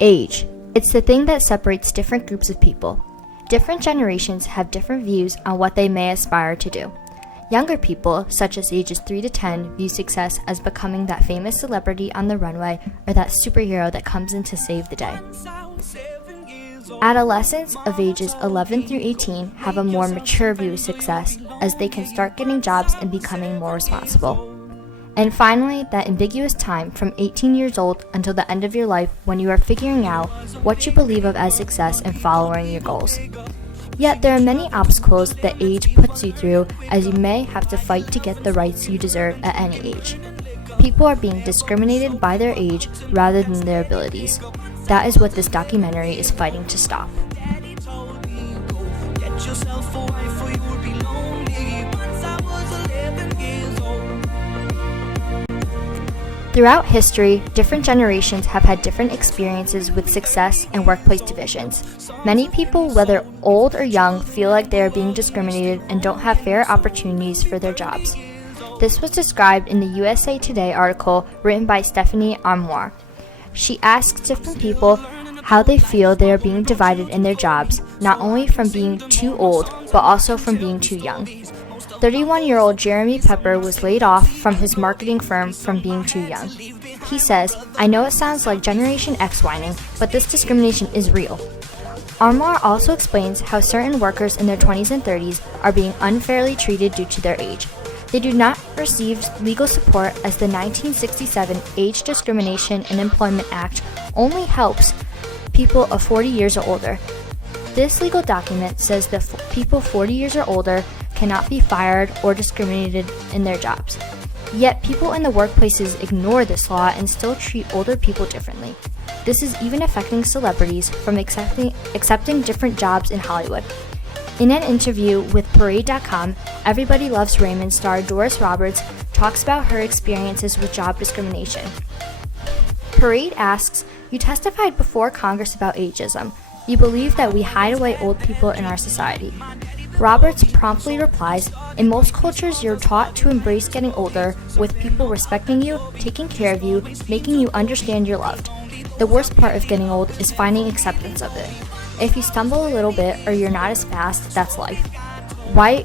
Age. It's the thing that separates different groups of people. Different generations have different views on what they may aspire to do. Younger people, such as ages 3 to 10, view success as becoming that famous celebrity on the runway or that superhero that comes in to save the day. Adolescents of ages 11 through 18 have a more mature view of success as they can start getting jobs and becoming more responsible. And finally, that ambiguous time from 18 years old until the end of your life when you are figuring out what you believe of as success and following your goals. Yet there are many obstacles that age puts you through, as you may have to fight to get the rights you deserve at any age. People are being discriminated by their age rather than their abilities. That is what this documentary is fighting to stop. Throughout history, different generations have had different experiences with success and workplace divisions. Many people, whether old or young, feel like they are being discriminated and don't have fair opportunities for their jobs. This was described in the USA Today article written by Stephanie Armour. She asks different people how they feel they are being divided in their jobs, not only from being too old, but also from being too young. 31-year-old Jeremy Pepper was laid off from his marketing firm from being too young. He says, "I know it sounds like Generation X whining, but this discrimination is real." Armour also explains how certain workers in their 20s and 30s are being unfairly treated due to their age. They do not receive legal support as the 1967 Age Discrimination in Employment Act only helps people of 40 years or older. This legal document says that people 40 years or older cannot be fired or discriminated in their jobs. Yet people in the workplaces ignore this law and still treat older people differently. This is even affecting celebrities from accepting different jobs in Hollywood. In an interview with Parade.com, Everybody Loves Raymond star Doris Roberts talks about her experiences with job discrimination. Parade asks, "You testified before Congress about ageism. You believe that we hide away old people in our society." Roberts promptly replies, "In most cultures, you're taught to embrace getting older, with people respecting you, taking care of you, making you understand you're loved. The worst part of getting old is finding acceptance of it. If you stumble a little bit or you're not as fast, that's life. Why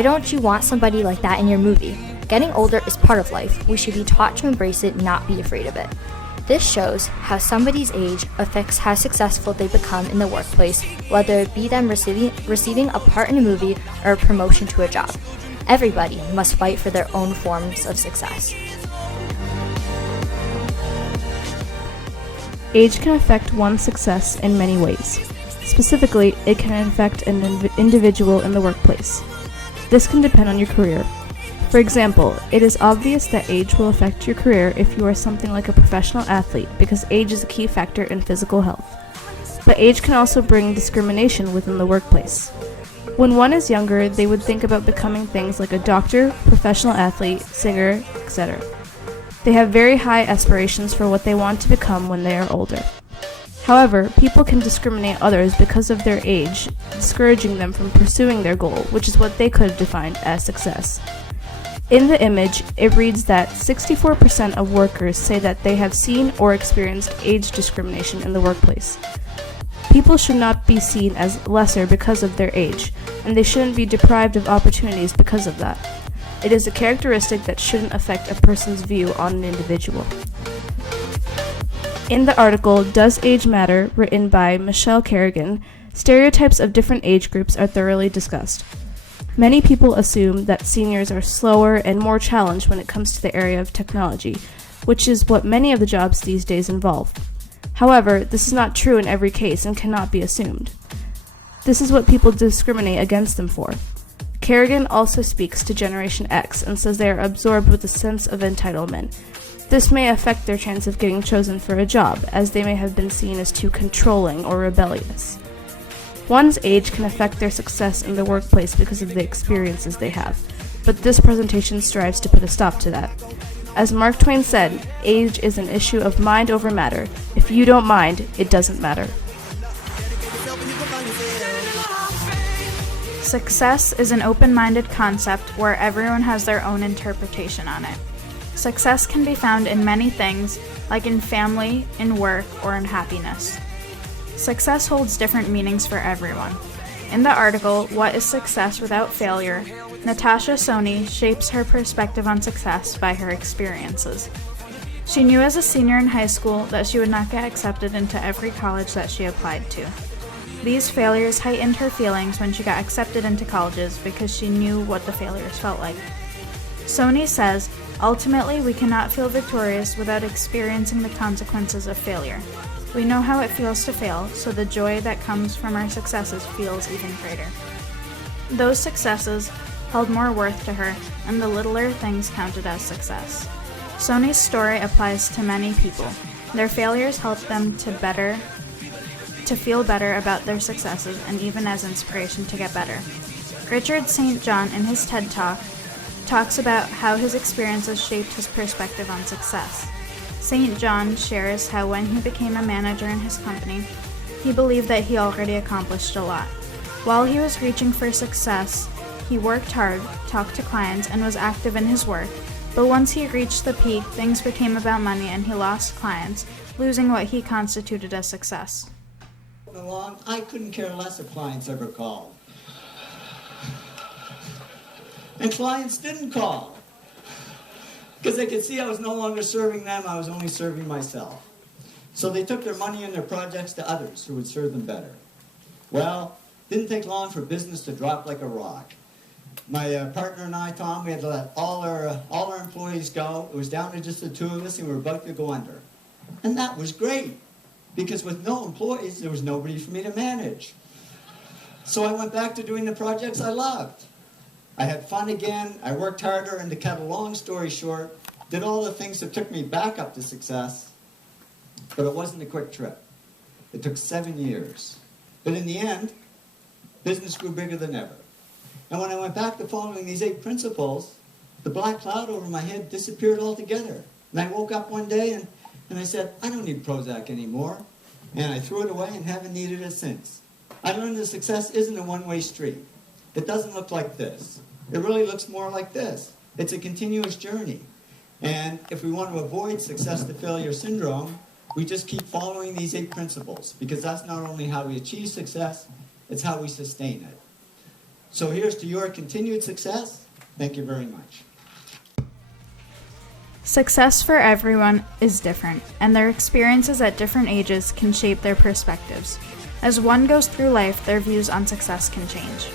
don't you want somebody like that in your movie? Getting older is part of life. We should be taught to embrace it, not be afraid of it." This shows how somebody's age affects how successful they become in the workplace, whether it be them receiving a part in a movie or a promotion to a job. Everybody must fight for their own forms of success. Age can affect one's success in many ways. Specifically, it can affect an individual in the workplace. This can depend on your career. For example, it is obvious that age will affect your career if you are something like a professional athlete, because age is a key factor in physical health. But age can also bring discrimination within the workplace. When one is younger, they would think about becoming things like a doctor, professional athlete, singer, etc. They have very high aspirations for what they want to become when they are older. However, people can discriminate others because of their age, discouraging them from pursuing their goal, which is what they could have defined as success. In the image, it reads that 64% of workers say that they have seen or experienced age discrimination in the workplace. People should not be seen as lesser because of their age, and they shouldn't be deprived of opportunities because of that. It is a characteristic that shouldn't affect a person's view on an individual. In the article, Does Age Matter?, written by Michelle Kerrigan, stereotypes of different age groups are thoroughly discussed. Many people assume that seniors are slower and more challenged when it comes to the area of technology, which is what many of the jobs these days involve. However, this is not true in every case and cannot be assumed. This is what people discriminate against them for. Kerrigan also speaks to Generation X and says they are absorbed with a sense of entitlement. This may affect their chance of getting chosen for a job, as they may have been seen as too controlling or rebellious. One's age can affect their success in the workplace because of the experiences they have, but this presentation strives to put a stop to that. As Mark Twain said, age is an issue of mind over matter. If you don't mind, it doesn't matter. Success is an open-minded concept where everyone has their own interpretation on it. Success can be found in many things, like in family, in work, or in happiness. Success holds different meanings for everyone. In the article, What is Success Without Failure?, Natasha Soni shapes her perspective on success by her experiences. She knew as a senior in high school that she would not get accepted into every college that she applied to. These failures heightened her feelings when she got accepted into colleges because she knew what the failures felt like. Soni says, ultimately, we cannot feel victorious without experiencing the consequences of failure. We know how it feels to fail, so the joy that comes from our successes feels even greater. Those successes held more worth to her, and the littler things counted as success. Soni's story applies to many people. Their failures helped them to feel better about their successes and even as inspiration to get better. Richard St. John, in his TED Talk, talks about how his experiences shaped his perspective on success. St. John shares how when he became a manager in his company, he believed that he already accomplished a lot. While he was reaching for success, he worked hard, talked to clients, and was active in his work. But once he reached the peak, things became about money and he lost clients, losing what he constituted as success. Along, I couldn't care less if clients ever called. And clients didn't call. Because they could see I was no longer serving them, I was only serving myself. So they took their money and their projects to others who would serve them better. Well, didn't take long for business to drop like a rock. My partner and I, Tom, we had to let all our employees go. It was down to just the two of us, and we were about to go under. And that was great, because with no employees, there was nobody for me to manage. So I went back to doing the projects I loved. I had fun again, I worked harder, and to cut a long story short, did all the things that took me back up to success, but it wasn't a quick trip. It took 7 years. But in the end, business grew bigger than ever. And when I went back to following these 8 principles, the black cloud over my head disappeared altogether. And I woke up one day and I said, I don't need Prozac anymore. And I threw it away and haven't needed it since. I learned that success isn't a one-way street. It doesn't look like this. It really looks more like this. It's a continuous journey. And if we want to avoid success to failure syndrome, we just keep following these 8 principles, because that's not only how we achieve success, it's how we sustain it. So here's to your continued success. Thank you very much. Success for everyone is different, and their experiences at different ages can shape their perspectives. As one goes through life, their views on success can change.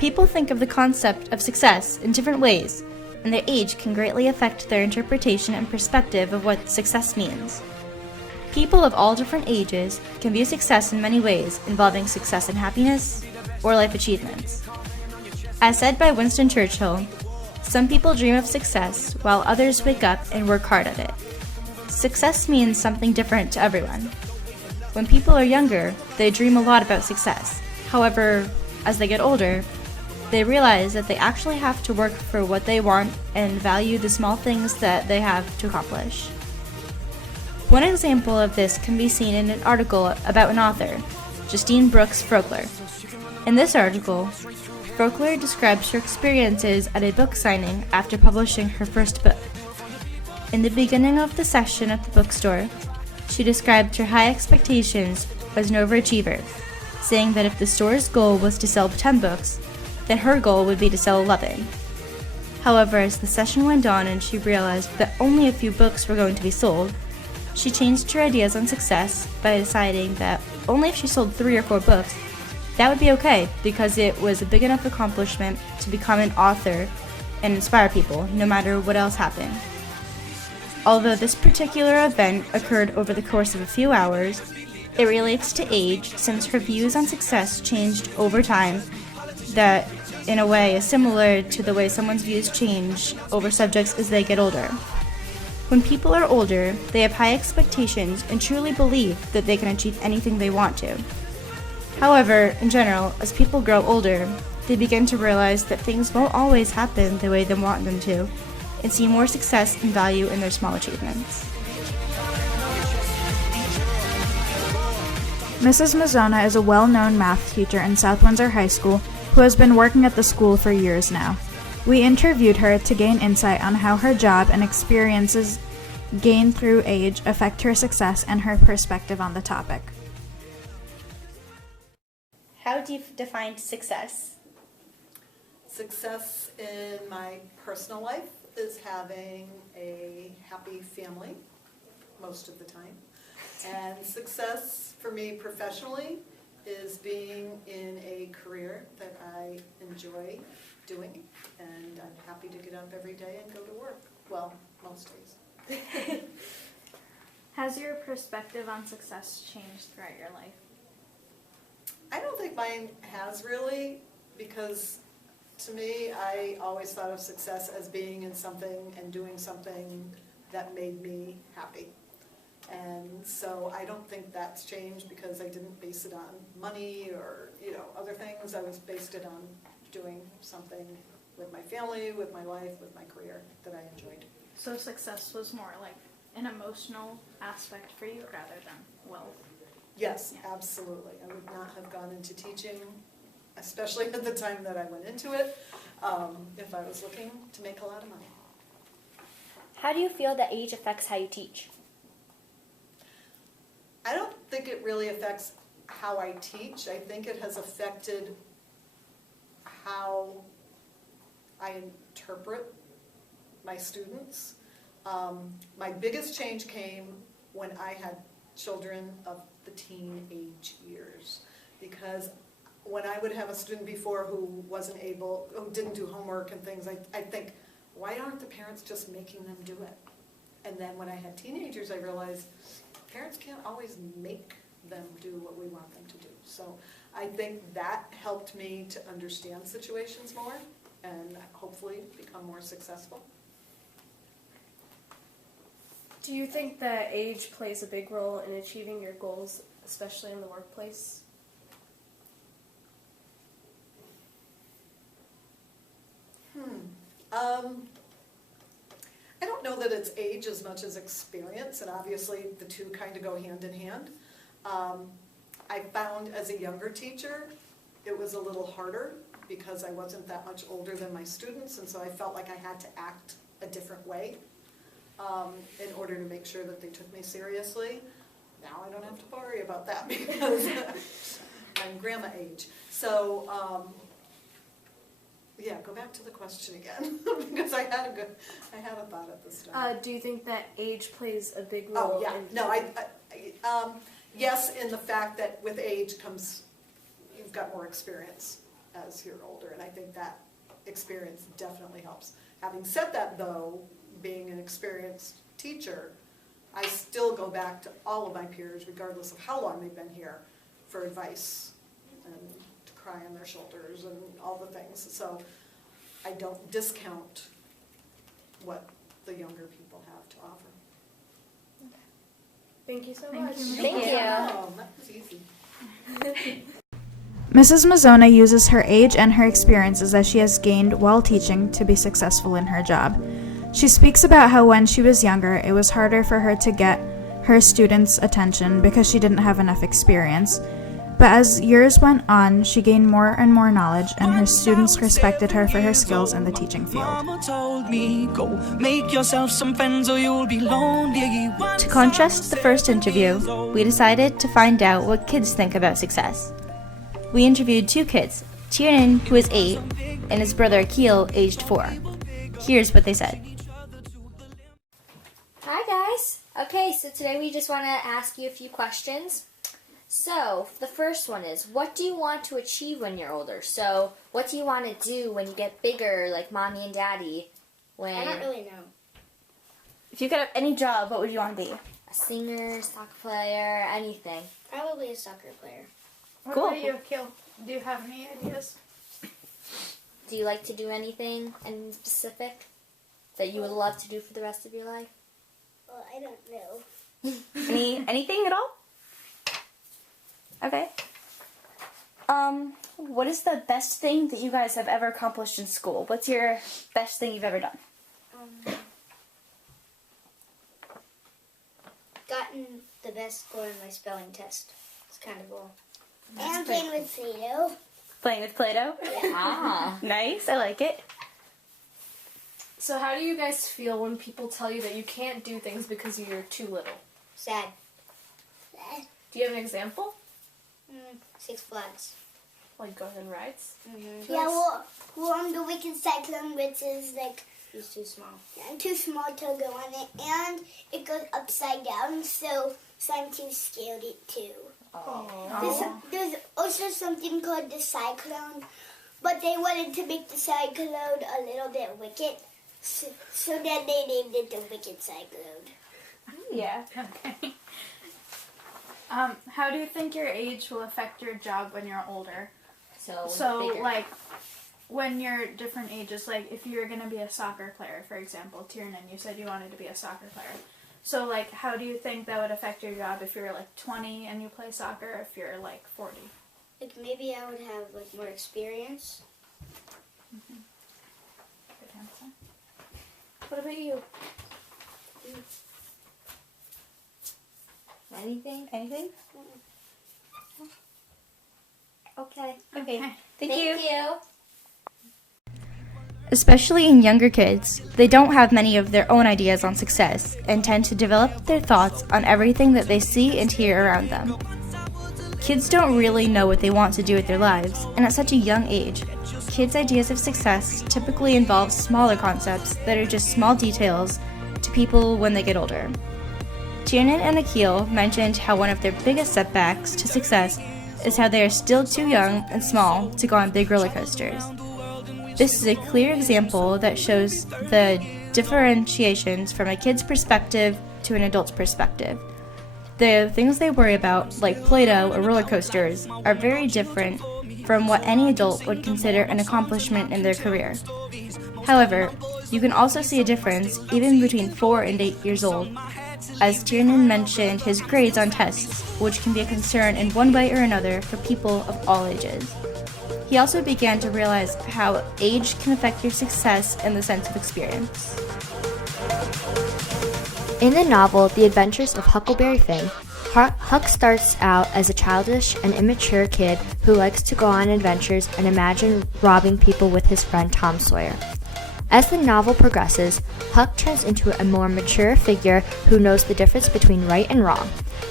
People think of the concept of success in different ways, and their age can greatly affect their interpretation and perspective of what success means. People of all different ages can view success in many ways, involving success and happiness, or life achievements. As said by Winston Churchill, some people dream of success while others wake up and work hard at it. Success means something different to everyone. When people are younger, they dream a lot about success. However, as they get older, they realize that they actually have to work for what they want and value the small things that they have to accomplish. One example of this can be seen in an article about an author, Justine Brooks Frogler. In this article, Frogler describes her experiences at a book signing after publishing her first book. In the beginning of the session at the bookstore, she described her high expectations as an overachiever, saying that if the store's goal was to sell 10 books, then her goal would be to sell 11. However, as the session went on and she realized that only a few books were going to be sold, she changed her ideas on success by deciding that only if she sold 3 or 4 books, that would be okay, because it was a big enough accomplishment to become an author and inspire people, no matter what else happened. Although this particular event occurred over the course of a few hours, it relates to age, since her views on success changed over time, that in a way is similar to the way someone's views change over subjects as they get older. When people are older, they have high expectations and truly believe that they can achieve anything they want to. However, in general, as people grow older, they begin to realize that things won't always happen the way they want them to, and see more success and value in their small achievements. Mrs. Mazzona is a well-known math teacher in South Windsor High School who has been working at the school for years now. We interviewed her to gain insight on how her job and experiences gained through age affect her success and her perspective on the topic. How do you define success? Success in my personal life is having a happy family most of the time. And success for me professionally is being in a career that I enjoy doing, and I'm happy to get up every day and go to work. Well, most days. Has your perspective on success changed throughout your life? I don't think mine has really, because to me, I always thought of success as being in something and doing something that made me happy. And so I don't think that's changed because I didn't base it on money or, other things. I was based it on doing something with my family, with my life, with my career that I enjoyed. So success was more like an emotional aspect for you rather than wealth? Yes, Yeah. absolutely. I would not have gone into teaching, especially at the time that I went into it, if I was looking to make a lot of money. How do you feel that age affects how you teach? I don't think it really affects how I teach. I think it has affected how I interpret my students. My biggest change came when I had children of the teenage years, because when I would have a student before who didn't do homework and things, I'd think, why aren't the parents just making them do it? And then when I had teenagers, I realized parents can't always make them do what we want them to do. So I think that helped me to understand situations more and hopefully become more successful. Do you think that age plays a big role in achieving your goals, especially in the workplace? I don't know that it's age as much as experience, and obviously the two kind of go hand in hand. I found as a younger teacher, it was a little harder because I wasn't that much older than my students, and so I felt like I had to act a different way in order to make sure that they took me seriously. Now I don't have to worry about that because I'm grandma age. So yeah, go back to the question again because I had a thought at the start. Do you think that age plays a big role? Oh yeah, no, yes, in the fact that with age comes, you've got more experience as you're older, and I think that experience definitely helps. Having said that though, being an experienced teacher, I still go back to all of my peers, regardless of how long they've been here, for advice and to cry on their shoulders and all the things. So I don't discount what the younger people have to offer. Thank you so much. Thank you. Oh, that was easy. Mrs. Mazzona uses her age and her experiences that she has gained while teaching to be successful in her job. She speaks about how when she was younger, it was harder for her to get her students' attention because she didn't have enough experience. But as years went on, she gained more and more knowledge, and her students respected her for her skills in the teaching field. To contrast the first interview, we decided to find out what kids think about success. We interviewed two kids, Tiernan, who is 8, and his brother Akil, aged 4. Here's what they said. Hi guys. Okay, so today we just want to ask you a few questions. So, the first one is, what do you want to achieve when you're older? So, what do you want to do when you get bigger, like mommy and daddy? I don't really know. If you could have any job, what would you want to be? A singer, soccer player, anything. Probably a soccer player. What Cool. about you, Akil? Do you have any ideas? Do you like to do anything in specific that you would love to do for the rest of your life? Well, I don't know. Anything at all? Okay. What is the best thing that you guys have ever accomplished in school? What's your best thing you've ever done? Gotten the best score in my spelling test. It's kind of cool. And playing with Play-Doh. Playing with Play-Doh? Ah. Nice, I like it. So how do you guys feel when people tell you that you can't do things because you're too little? Sad. Sad. Do you have an example? Six Flags. Like going on rides? Yeah, we're on the Wicked Cyclone, which is like... It's too small. Yeah, too small to go on it, and it goes upside down, so I'm too scared it too. There's also something called the Cyclone, but they wanted to make the Cyclone a little bit wicked, so then they named it the Wicked Cyclone. Yeah. Okay. How do you think your age will affect your job when you're older? So like, when you're different ages, like if you're going to be a soccer player, for example, Tiernan, you said you wanted to be a soccer player. So like, how do you think that would affect your job if you're like 20 and you play soccer, or if you're like 40? Like maybe I would have like more experience. Good answer. What about you? Anything? Okay. Thank you. Especially in younger kids, they don't have many of their own ideas on success and tend to develop their thoughts on everything that they see and hear around them. Kids don't really know what they want to do with their lives, and at such a young age, kids' ideas of success typically involve smaller concepts that are just small details to people when they get older. Tiernan and Akil mentioned how one of their biggest setbacks to success is how they are still too young and small to go on big roller coasters. This is a clear example that shows the differentiations from a kid's perspective to an adult's perspective. The things they worry about, like Play-Doh or roller coasters, are very different from what any adult would consider an accomplishment in their career. However, you can also see a difference even between 4 and 8 years old, as Tiernan mentioned his grades on tests, which can be a concern in one way or another for people of all ages. He also began to realize how age can affect your success in the sense of experience. In the novel The Adventures of Huckleberry Finn, Huck starts out as a childish and immature kid who likes to go on adventures and imagine robbing people with his friend Tom Sawyer. As the novel progresses, Huck turns into a more mature figure who knows the difference between right and wrong.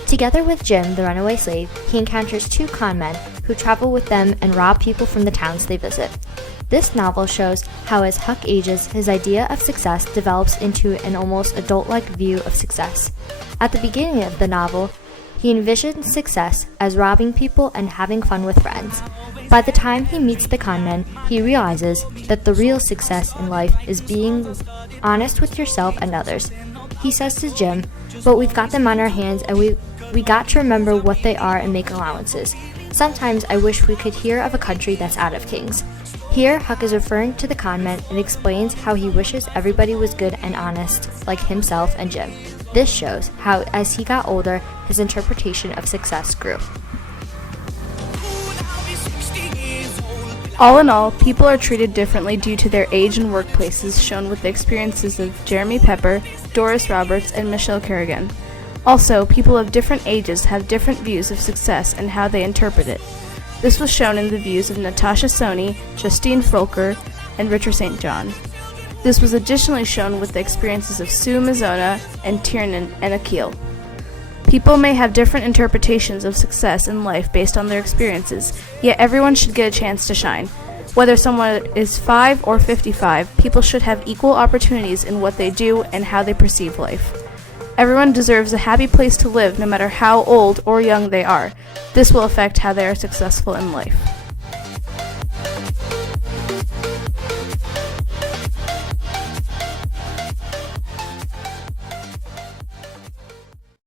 Together with Jim, the runaway slave, he encounters 2 con men who travel with them and rob people from the towns they visit. This novel shows how as Huck ages, his idea of success develops into an almost adult-like view of success. At the beginning of the novel, he envisions success as robbing people and having fun with friends. By the time he meets the con men, he realizes that the real success in life is being honest with yourself and others. He says to Jim, "But we've got them on our hands and we got to remember what they are and make allowances. Sometimes I wish we could hear of a country that's out of kings." Here, Huck is referring to the con men and explains how he wishes everybody was good and honest, like himself and Jim. This shows how, as he got older, his interpretation of success grew. All in all, people are treated differently due to their age and workplaces, shown with the experiences of Jeremy Pepper, Doris Roberts, and Michelle Kerrigan. Also, people of different ages have different views of success and how they interpret it. This was shown in the views of Natasha Sony, Justine Folker, and Richard St. John. This was additionally shown with the experiences of Sue Mazzona and Tiernan and Akil. People may have different interpretations of success in life based on their experiences, yet everyone should get a chance to shine. Whether someone is 5 or 55, people should have equal opportunities in what they do and how they perceive life. Everyone deserves a happy place to live no matter how old or young they are. This will affect how they are successful in life.